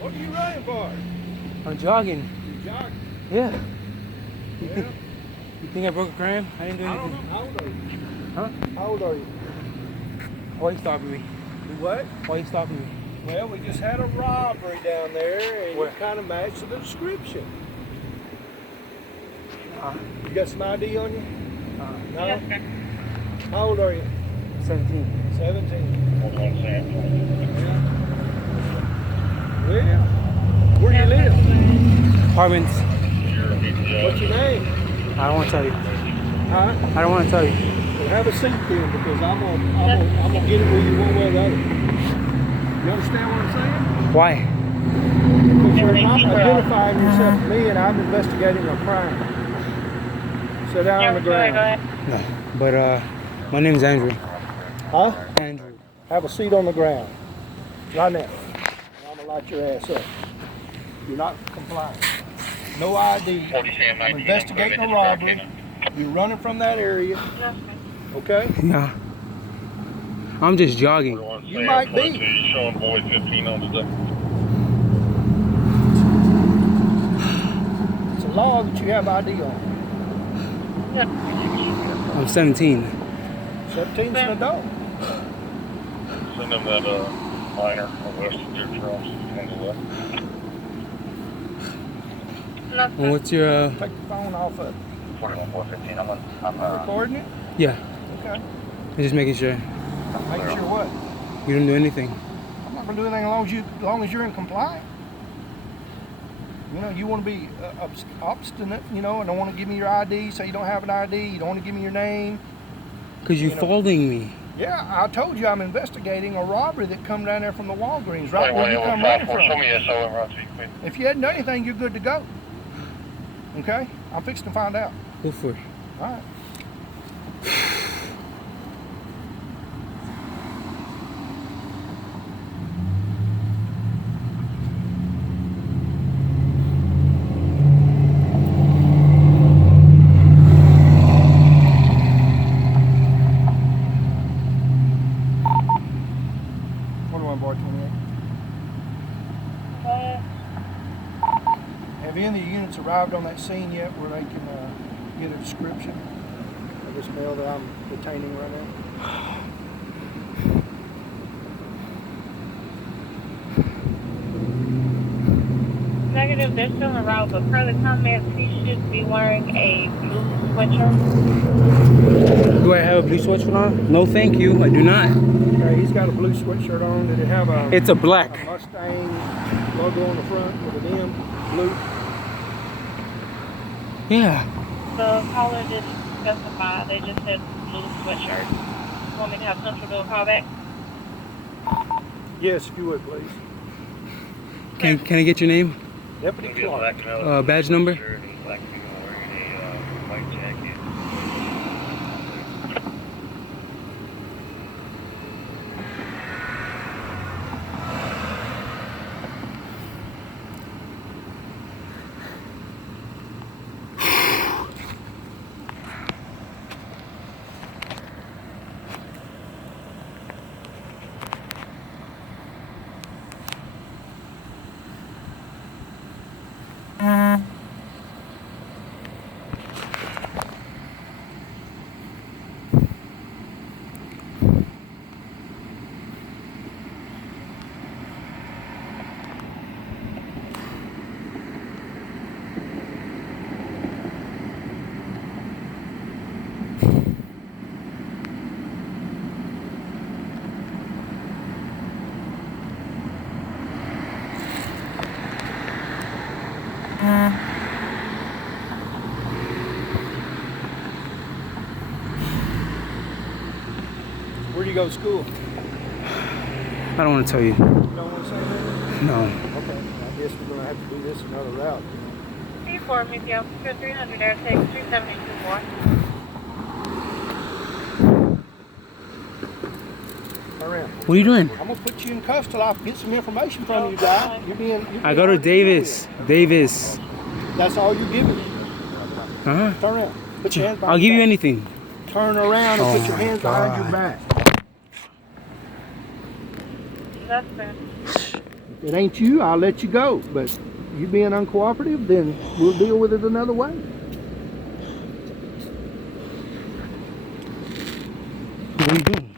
What are you running for? I'm jogging. You jogging? Yeah. Yeah. You think I broke a cram? I didn't do I don't anything. know. How old are you? Huh? How old are you? Why are you stopping me? You what? Why are you stopping me? Well, we just had a robbery down there, and Where? you kind of matched the description. Uh, You got some ID on you? No? Yes, sir. How old are you? 17. 17. Hold on a second. Yeah. Well, where do you live? Apartments. What's your name? I don't want to tell you. Huh? I don't want to tell you. Well, have a seat then, because I'm gonna get it where you one way or the other. You understand what I'm saying? Why? Because you're not identifying yourself to me, and I'm investigating a crime. Sit down on the Go ground. ahead. No. But my name's Andrew. Huh? Andrew. Have a seat on the ground. Right now. I'm gonna light your ass up. You're not complying. No ID. I'm investigating a robbery. You're running from that area. Yes, sir. Okay? Yeah. I'm just jogging. You might be. Showing boy 15 on the It's a law that you have ID on. I'm 17. 17's an adult. Send him that minor on West of Deer Trail. Handle that. And what's your Take the phone off of it. 41415. I'm recording it? Yeah. Okay. I'm just making sure. Make sure what? You didn't do anything. I'm not gonna do anything as long as you're in compliance. You know, you want to be obstinate, you know, and don't want to give me your ID, say you don't have an ID, you don't want to give me your name. Because you're You know. folding me. Yeah, I told you I'm investigating a robbery that come down there from the Walgreens, right where you come running Show from. me SOM right to you, quick. If you hadn't done anything, you're good to go. Okay? I'm fixing to find out. Go for it. All right. Bar 28. Go ahead. Have any of the units arrived on that scene yet where they can get a description of this male that I'm detaining right now? Negative, they're still around, but per the comments, he should be wearing a blue sweatshirt. Do I have a blue sweatshirt on? No, thank you. I do not. Okay, he's got a blue sweatshirt on. Did it have a It's a black. Mustang logo on the front with an M, blue? Yeah. The caller didn't specify, they just said blue sweatshirt. Want me to have Central do a call back? Yes, if you would, please. Can I get your name? Deputy Clark. Badge number? Where do you go to school? I don't want to tell you. You don't want to say that? No. Okay, I guess we're going to have to do this another route. C4, meet the officer 300, air take 3724. Hurry up. What are you doing? I'm gonna put you in cuffs till I get some information from you, guy. I go to Davis. Davis. That's all you're giving me. Huh? Turn around. Put your hands behind I'll give your you back. anything. Turn around and Oh put your my hands behind your God. back. That's fair. If it ain't you, I'll let you go. But you being uncooperative, then we'll deal with it another way. What are you doing?